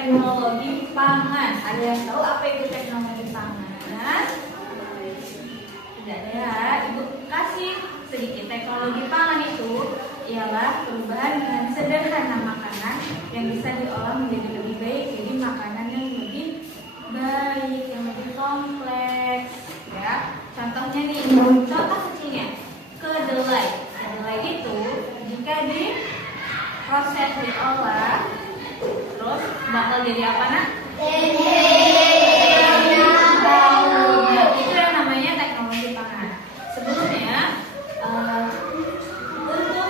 teknologi pangan. Ada yang tahu apa itu teknologi pangan? Tidak ada ya. Ibu kasih sedikit. Teknologi pangan itu ialah perubahan dengan sederhana makanan yang bisa diolah menjadi lebih baik, jadi makanan yang lebih baik, yang lebih kompleks. Ya, contohnya nih, contoh kecilnya kedelai. Kedelai itu jika diproses diolah, terus bakal jadi apa nak? Nah, itu yang namanya teknologi pangan. Sebelumnya untuk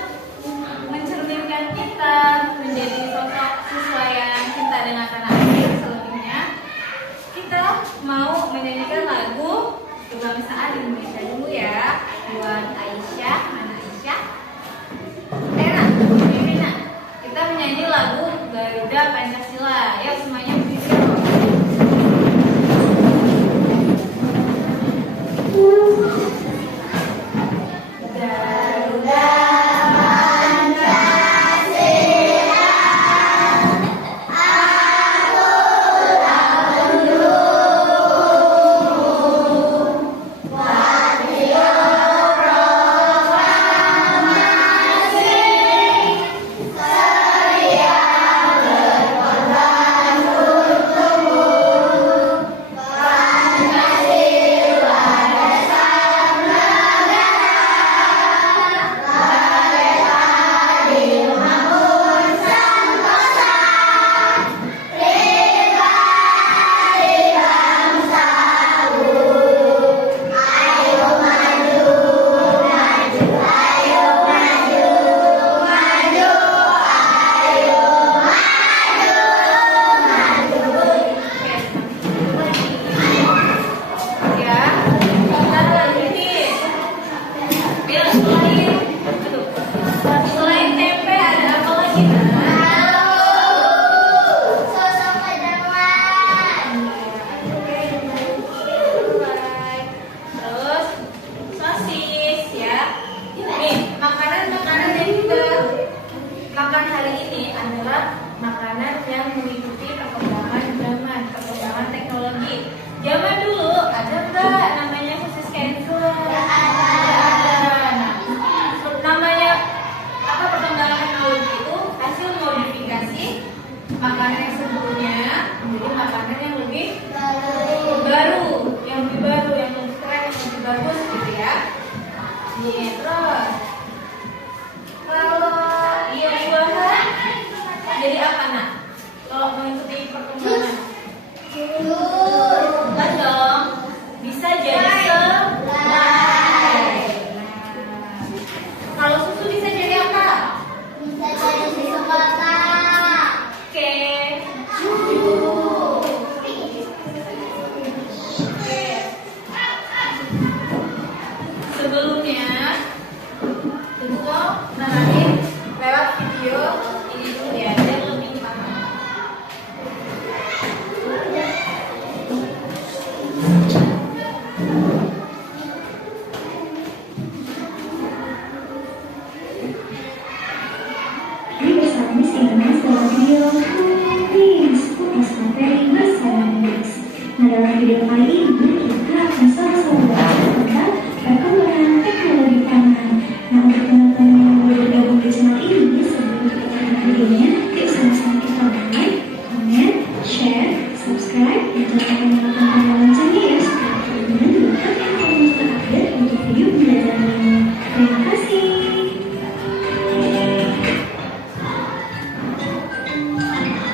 mencerminkan kita menjadi sosok siswa yang cinta dengan tanah air, selebihnya kita mau menyanyikan lagu kebangsaan Indonesia dulu ya, buat Aisyah. Mana Aisyah? Rena, Rina. Kita menyanyi lagu Garuda Pancasila. Yuk semuanya berdiri. Garuda Radio Kumis, kupas materi bersama Miss. Nah, dalam video kali ini kita akan sama-sama belajar tentang perkembangan teknologi pangan. Nah, untuk teman-teman yang baru bergabung di channel ini, sebelum kita mulai videonya, yuk sama-sama kita like, comment, share, subscribe, dan nyalakan tombol loncengnya ya supaya teman-teman dapat informasi terupdate untuk video pembelajaran ini. Terima kasih.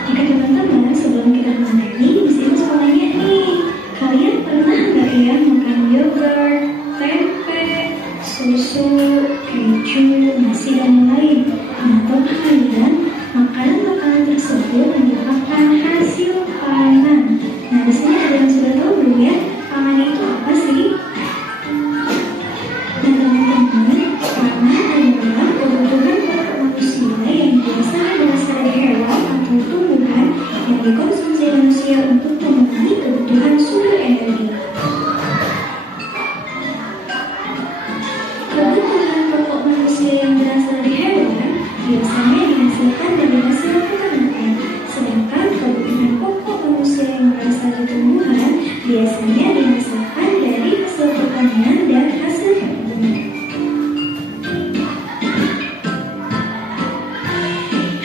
Oke teman-teman, sebelum kita mulai di sini mau nanya nih, kalian pernah nggak ya makan yogurt, tempe, susu, keju, nasi dan lain? Atau kalian makanan-makanan tersebut merupakan hasil panen? Nah di sini ada yang sudah tahu belum ya? Panen itu apa sih? Nah teman-teman, panen adalah kebutuhan pokok manusia yang biasanya berasal dari hewan atau tumbuhan yang dikonsumsi manusia untuk memenuhi kebutuhan sumber energi. Kebutuhan pokok manusia yang berasal dari hewan biasanya dihasilkan dari hasil peternakan, sedangkan kebutuhan pokok manusia yang berasal dari tumbuhan biasanya dihasilkan dari hasil pertanian dan hasil perkebunan.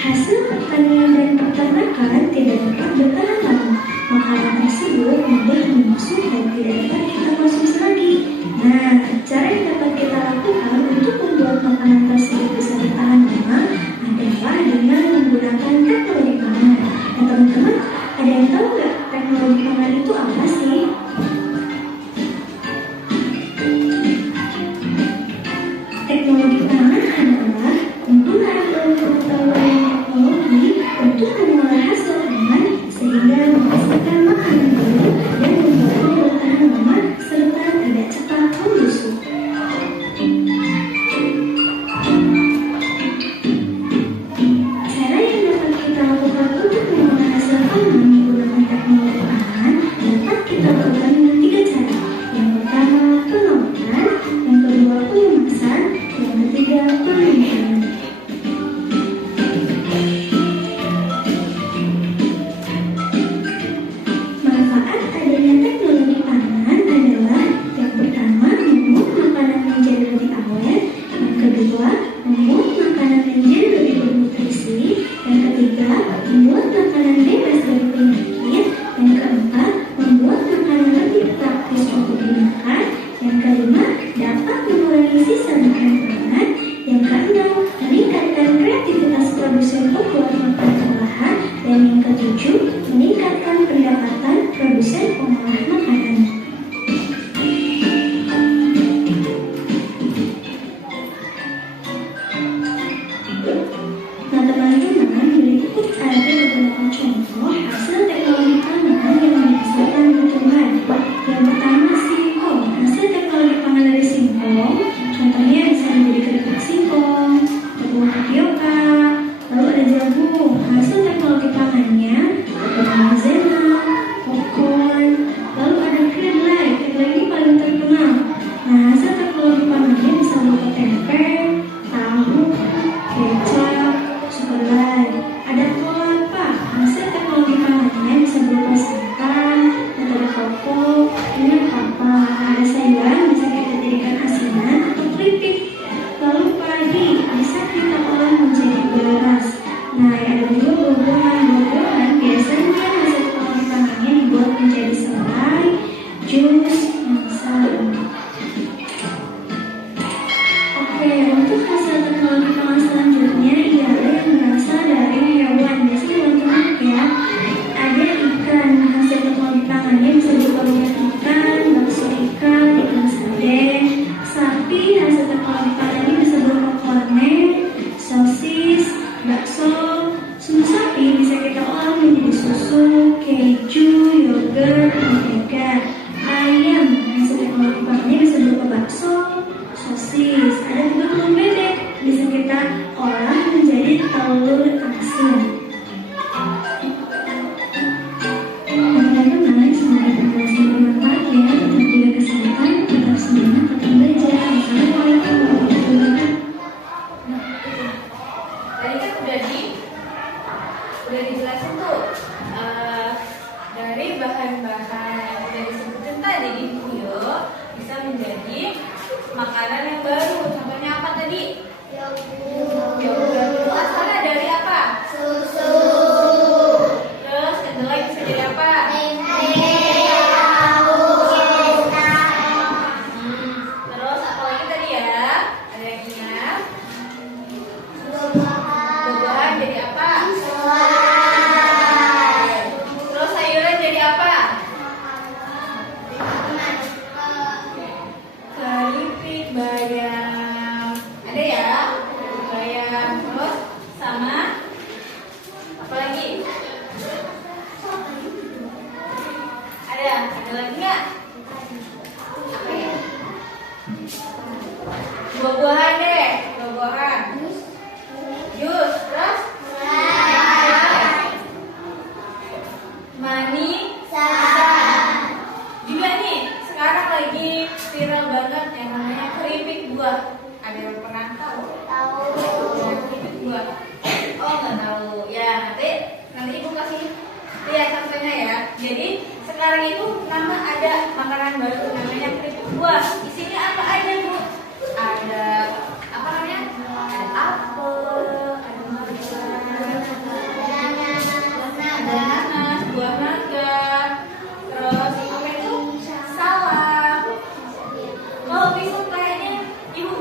Hasil pertanian dan peternakan tidak dapat bertahan lama. Makanan tersebut mudah membusuk dan tidak dapat kita konsumsi lagi. Nah, cara yang dapat kita lakukan untuk membuat makanan tersebut bisa bertahan lama adalah dengan menggunakan teknologi pangan. Nah, teman-teman, ada yang tahu nggak teknologi pangan itu apa sih? Teknologi pangan adalah penggunaan ilmu pengetahuan teknologi untuk mengolah hasil pangan sehingga menghasilkan makanan baru dan membuatnya bertahan lama serta tidak cepat membusuk. Cara yang dapat kita lakukan untuk mengolah hasil pangan menggunakan teknologi pangan dapat kita lakukan dengan 3 cara. Yang pertama, pengolahan, yang kedua, pengemasan, yang ketiga, penyimpanan. Manfaat adanya teknologi pangan adalah yang pertama, membuat makanan menjadi lebih awet, yang kedua, membuat makanan menjadi lebih bernutrisi, yang ketiga, membuat makanan bebas dari penyakit, yang keempat, membuat makanan lebih praktis untuk dimakan, yang kelima, dapat mengurangi sisa bahan pangan, yang keenam, meningkatkan kreativitas produsen pembuat makanan olahan, dan yang ketujuh, meningkatkan pendapatan produsen pengolah makanan. Nah teman-teman, berikut ada beberapa contoh hasil teknologi pangan yang menghasilkan keuntungan. Yang pertama, singkong. Hasil teknologi pangan dari singkong, contohnya bisa menjadi keripik singkong, tepung tapioka, lalu ada jagung. Hasil teknologi pangannya ada maizena, popcorn, lalu ada kedelai. Kedelai ini paling terkenal. Nah, hasil teknologi pangannya bisa berupa tempe, tahu, kecap, kedelai. Ada kelapa. Hasil teknologi pangannya bisa berupa santan, metode koko, minyak kelapa. Ada sayuran bisa kita jadikan asinan atau keripik. Lalu padi bisa kita olah menjadi beras. Nah, ada juga buah-buahan. Buah-buahan biasanya hasil teknologi pangannya dibuat menjadi selai, jus, dan salad. Oke, untuk hasil teknologi pangan selanjutnya ialah yang berasal dari hewan. Biasanya teman-teman ya, ada ikan. Hasil teknologi pangannya bisa berupa minyak ikan, bakso ikan, ikan sarden, sapi. Hasil teknologi pangannya bisa berupa kornet, sosis, bakso. Susu sapi bisa kita olah menjadi susu, keju, yogurt, mentega. Ayam, hasil teknologi pangannya bisa berupa bakso, sosis. Ada juga telur bebek, bisa kita olah menjadi telur asin. Teman-teman, semoga penjelasan bermanfaat ya. Tetap jaga kesehatan, tetap semangat, tetap belajar. Assalamualaikum warahmatullahi wabarakatuh. Tadi kan udah udah dijelasin tuh dari bahan-bahan yang udah disebutin tadi di video bisa menjadi makanan yang baru. Contohnya apa tadi? Yogurt itu asalnya dari apa? Susu. Terus kedelai bisa jadi apa? Terus apa lagi tadi ya? Ada yang ingat? Buah-buahan jadi apa? Terus sayuran jadi apa? Keripik, bayam. Ada ya? Bayam. Terus sama apa lagi? Ada lagi nggak? Apa ya? Buah-buahan deh, buah-buahan. Jus, terus juga nih sekarang lagi viral banget yang namanya keripik buah. Ada yang pernah tahu? Keripik buah. Oh nggak tahu. Ya nanti ibu kasih lihat contohnya ya. Jadi sekarang itu ada makanan baru namanya keripik buah. Isinya apa aja bu? Ada apa namanya? Ada apel, ada mangga, ada nanas, buah mangga, terus apa itu? Salak. Kalau pisang kayaknya ibu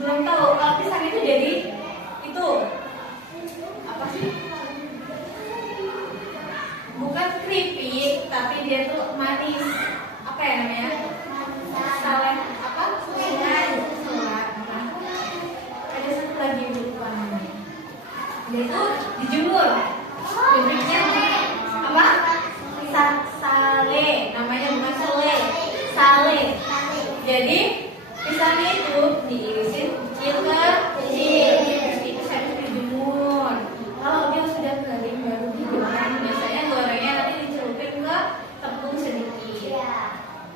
belum tahu. Kalau pisang itu jadi itu apa sih? Bukan keripik, tapi dia tuh manis. Apa ya namanya? Salep apa? Salep. Ada satu lagi lupa namanya. Dia itu dijemur. Bibitnya apa? Sale. Namanya bukan sole. Sale. Jadi pisangnya itu diirisin kecil. Itu harus dijemur. Kalau dia sudah kering baru digoreng. Biasanya gorengnya nanti dicelupin ke tepung sedikit.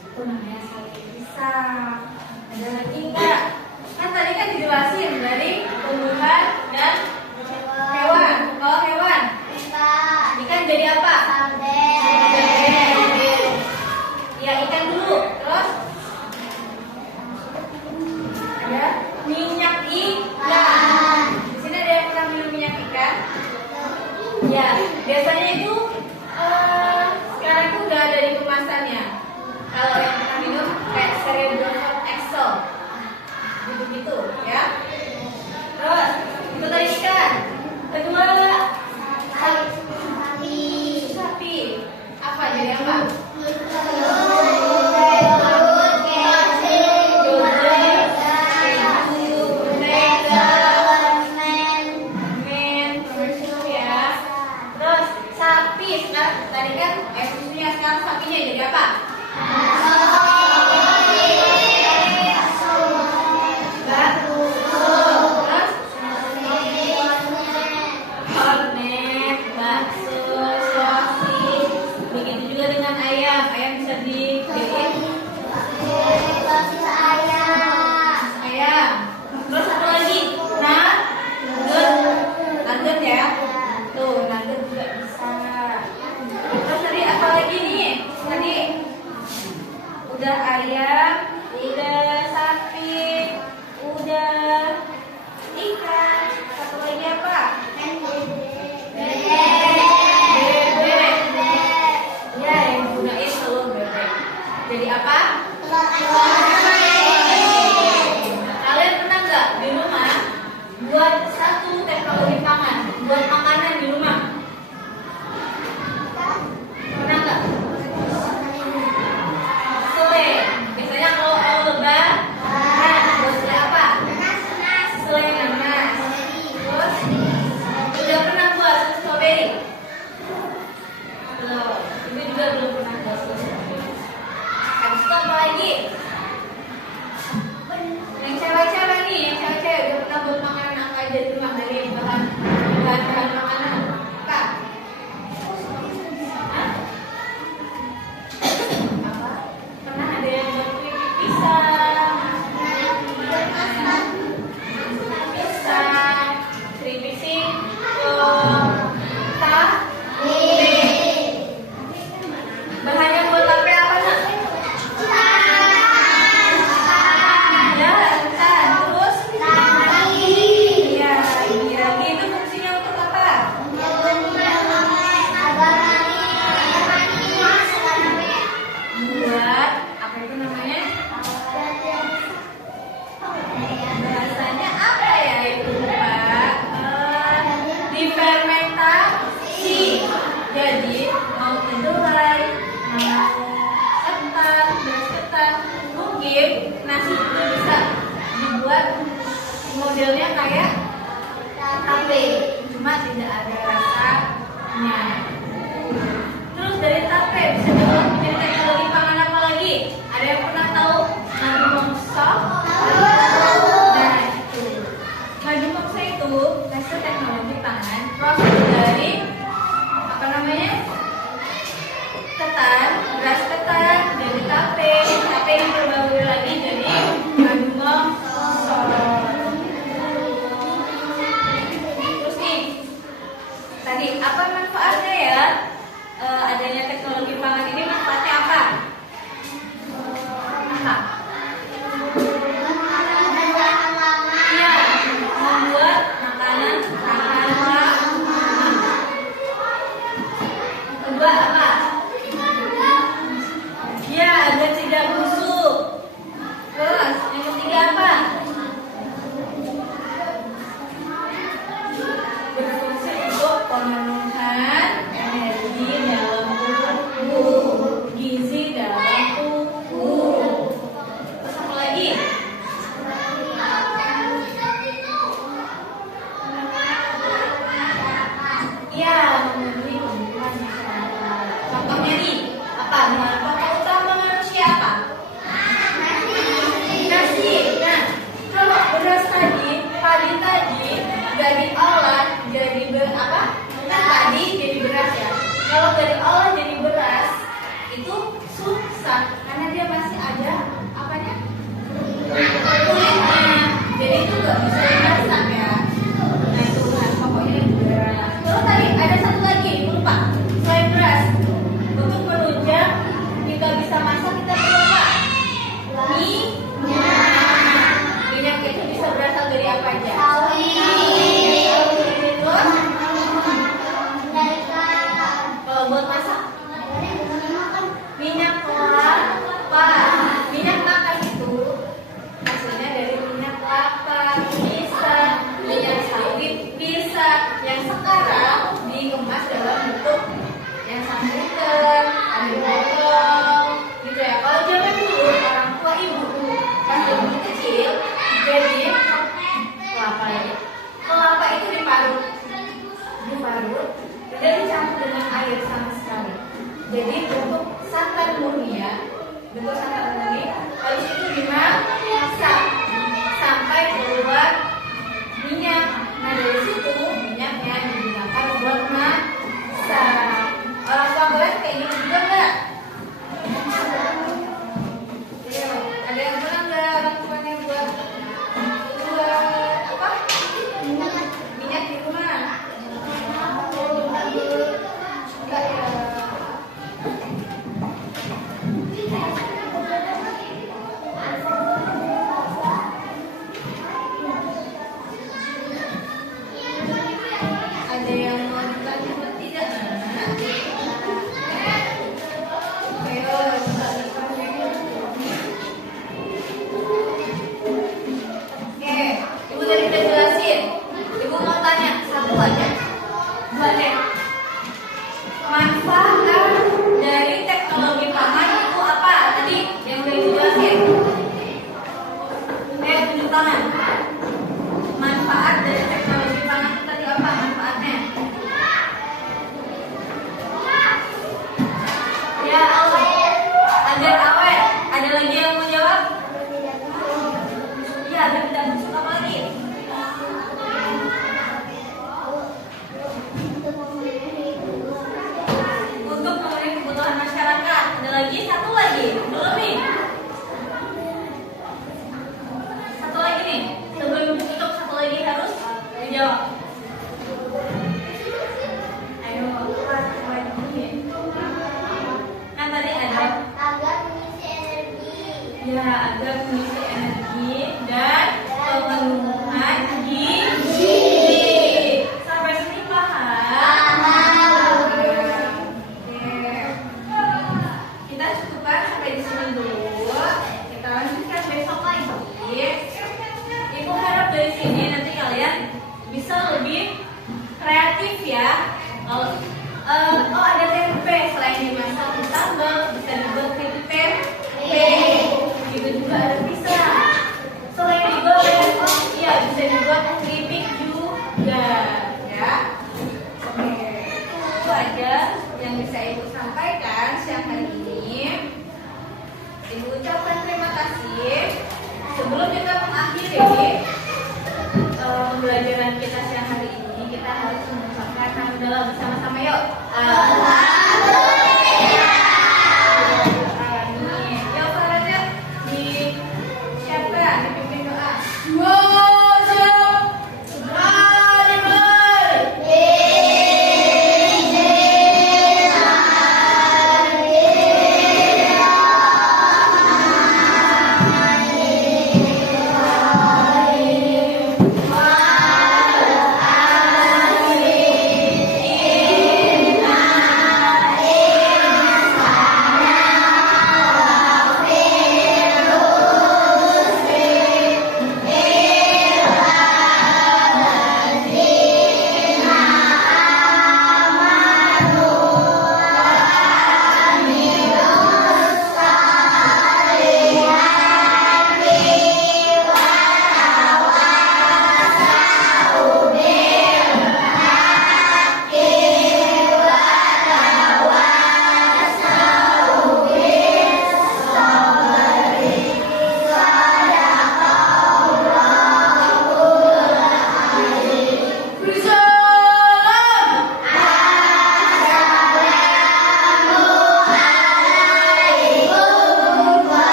Itu namanya sale pisang. Ada lagi enggak? Kan tadi kan dijelasin dari tumbuhan dan hewan. Kalau hewan, ikan jadi apa? Ya ikan dulu. Terus ada minyak ikan. Di sini ada yang pernah minum minyak ikan? Ya, biasanya itu sekarang itu udah ada di kemasannya. Kalau yang pernah minum kayak Cerebral Excel, gitu-gitu ya. Terus itu tadi ikan. Kedua sapi. Apa jadi apa? Terus sapi sekarang tadi kan susunya, sekarang sapinya jadi apa? Kornet, bakso, sosis. Begitu juga dengan ayam. Ayam bisa dijadiin ayam. Terus satu lagi, nugget ya. Tuh, nugget juga bisa. Terus tadi apa lagi nih? Tadi udah ayam, udah sapi, udah ikan. Satu lagi apa? Bebek. Ya, yang gunain telur bebek. Jadi apa? Kalian pernah nggak di rumah buat satu teknologi pangan, buat makanan di rumah? Pernah nggak? Sele. modelnya kayak tape, cuma tidak ada rasanya. Terus dari tape bisa dibuat menjadi teknologi pangan apa lagi? Ada yang pernah tahu? Madu mongso? Nah itu, madu mongso itu hasil teknologi pangan, proses dari apa namanya? Ketan, beras ketan, dari tape yang berbagai lagi jadi madu mongso. Terus nih, tadi apa manfaatnya ya? Adanya teknologi pangan ini manfaatnya apa? Apa? Iya, membuat makanan tahan lama. Kedua apa? Ya, agar tidak busuk. Terus yang ketiga apa? Berfungsi untuk pemenuhan energi dalam tubuh, gizi dalam tubuh. Terus apa lagi? Ya, memenuhi kebutuhan masyarakat. Contohnya nih, apa? Pokok utama manusia apa? Nasi. Nah, kalau beras tadi, padi tadi gak diolah jadi apa? Kan padi jadi beras ya. Kalau gak diolah jadi beras itu susah karena dia masih ada apanya? Kulitnya. Jadi itu gak bisa dimasak ya. Nah itu kan pokoknya beras. Terus tadi ada satu lagi lupa. Selain beras, untuk menunjang kita bisa masak kita perlu apa? Minyak itu bisa berasal dari apa aja? Terus kalau buat masak minyak kelapa. Minyak makan itu hasilnya dari minyak kelapa, bisa minyak sawit, bisa yang sekarang dikemas dalam bentuk yang sangat liter, ada botol, gitu ya. Kalau zaman dulu orang tua ibu pas lebih kecil, jadi kelapa itu diparut, dan dicampur dengan air sama sekali. Jadi bentuk santan murni ya, habis itu dimasak sampai keluar minyak. Nah dari situ minyaknya digunakan buat masak. Orang tua kalian kayak gitu juga nggak? Ada yang pernah nggak orang tuanya buat apa? Minyak di rumah? Enggak ya. Ada yang mau ditanya atau tidak? Ayo, oke, ibu tadi udah jelasin. Ibu mau tanya satu aja, dua deh. Manfaat dari teknologi pangan itu apa? Tadi yang udah ibu jelasin. Tunjuk tangan. Manfaat dari teknologi pangan itu tadi apa manfaatnya? Ya, awet. Agar awet. Ada lagi yang mau jawab? Ya, agar tidak busuk apa lagi? Untuk memenuhi kebutuhan masyarakat. Ada lagi? Satu lagi? Belum nih? Satu lagi nih. Sebelum tutup satu lagi harus dijawab. Ayo, kan tadi ada agar mengisi energi. ya agar mengisi energi dan pemenuhan gizi. Sampai sini paham? Oke. Kita cukupkan sampai di sini dulu. Kita lanjutkan besok lagi. Ibu harap dari sini nanti kalian bisa lebih kreatif ya. Oh ada tempe, selain dimasak ditambal bisa dibuat tempe. Itu juga ada pisang. Selain digoreng, oh iya bisa dibuat yang bisa Ibu sampaikan siang hari ini, Ibu ucapkan terima kasih. Sebelum kita mengakhiri pembelajaran kita siang hari ini, kita harus mengucapkan hamdalah bersama-sama yuk.